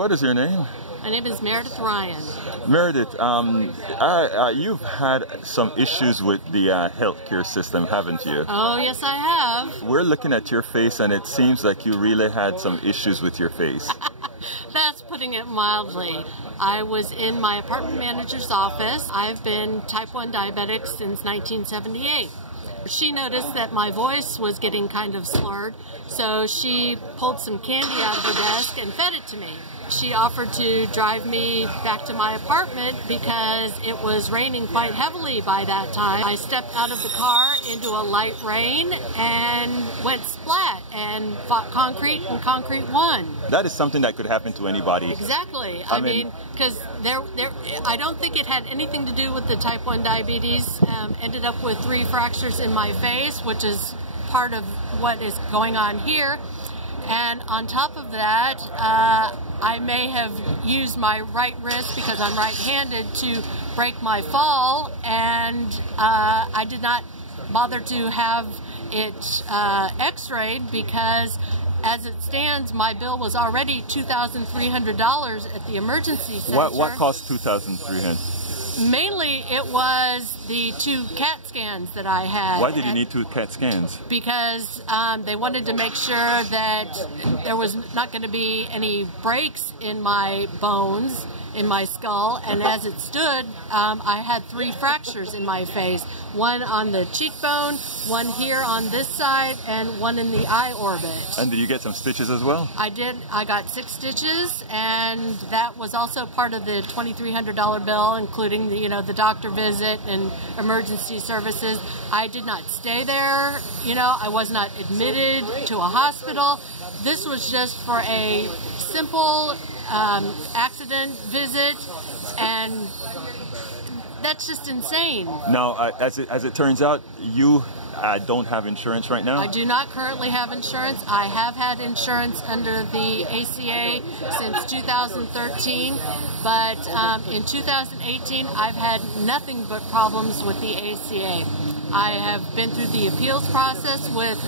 what is your name? My name is Meredith Ryan. Meredith, you've had some issues with the healthcare system, haven't you? Oh, yes, I have. We're looking at your face, and it seems like you really had some issues with your face. That's putting it mildly. I was in my apartment manager's office. I've been type 1 diabetic since 1978. She noticed that my voice was getting kind of slurred, so she pulled some candy out of her desk and fed it to me. She offered to drive me back to my apartment because it was raining quite heavily by that time. I stepped out of the car into a light rain and went splat and fought concrete, and concrete won. That is something that could happen to anybody. Exactly. I mean, because I don't think it had anything to do with the type 1 diabetes. Ended up with 3 fractures in my face, which is part of what is going on here. And on top of that, I may have used my right wrist, because I'm right-handed, to break my fall, and I did not bother to have it x-rayed because, as it stands, my bill was already $2,300 at the emergency center. What cost $2,300? Mainly, it was the 2 CAT scans that I had. Why did you need 2 CAT scans? Because they wanted to make sure that there was not going to be any breaks in my bones, in my skull, and as it stood, I had 3 fractures in my face. 1 on the cheekbone, 1 here on this side, and 1 in the eye orbit. And did you get some stitches as well? I did. I got 6 stitches, and that was also part of the $2,300 bill, including the doctor visit and emergency services. I did not stay there. I was not admitted to a hospital. This was just for a simple accident visit, and that's just insane. Now, as it turns out, you don't have insurance right now? I do not currently have insurance. I have had insurance under the ACA since 2013, but in 2018 I've had nothing but problems with the ACA. I have been through the appeals process with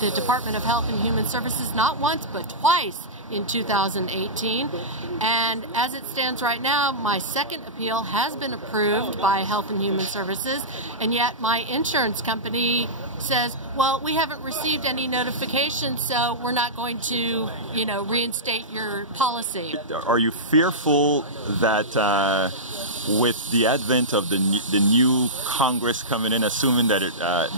the Department of Health and Human Services, not once but twice in 2018, and as it stands right now, my second appeal has been approved by Health and Human Services, and yet my insurance company says, well, we haven't received any notification, so we're not going to, reinstate your policy. Are you fearful that with the advent of the new Congress coming in, assuming that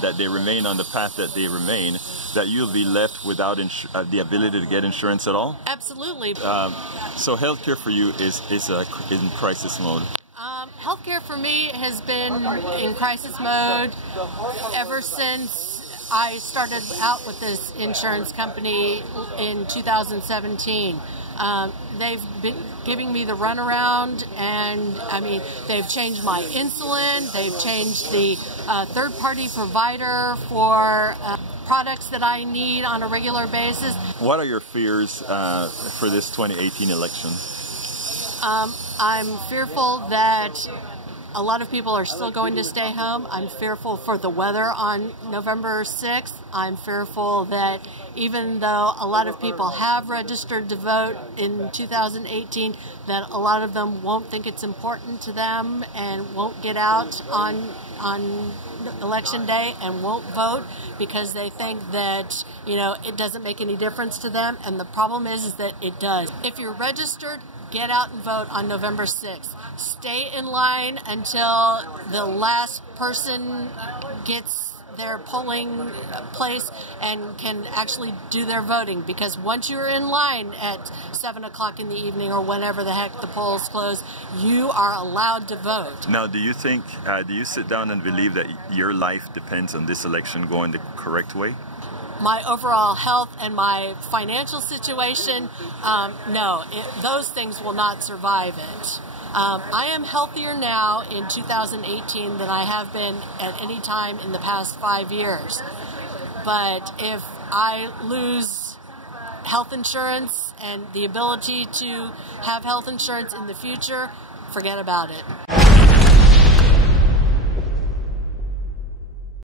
that they remain on the path that they remain, that you'll be left without the ability to get insurance at all? Absolutely. So healthcare for you is in crisis mode. Healthcare for me has been in crisis mode ever since I started out with this insurance company in 2017. They've been giving me the runaround, and they've changed my insulin, they've changed the third-party provider for products that I need on a regular basis. What are your fears for this 2018 election? I'm fearful that a lot of people are still going to stay home. I'm fearful for the weather on November 6th. I'm fearful that even though a lot of people have registered to vote in 2018, that a lot of them won't think it's important to them and won't get out on election day and won't vote because they think that it doesn't make any difference to them, and the problem is that it does. If you're registered, get out and vote on November 6th. Stay in line until the last person gets their polling place and can actually do their voting, because once you're in line at 7 o'clock in the evening or whenever the heck the polls close, you are allowed to vote. Now, do you think, do you sit down and believe that your life depends on this election going the correct way? My overall health and my financial situation, no, those things will not survive it. I am healthier now in 2018 than I have been at any time in the past 5 years. But if I lose health insurance and the ability to have health insurance in the future, forget about it.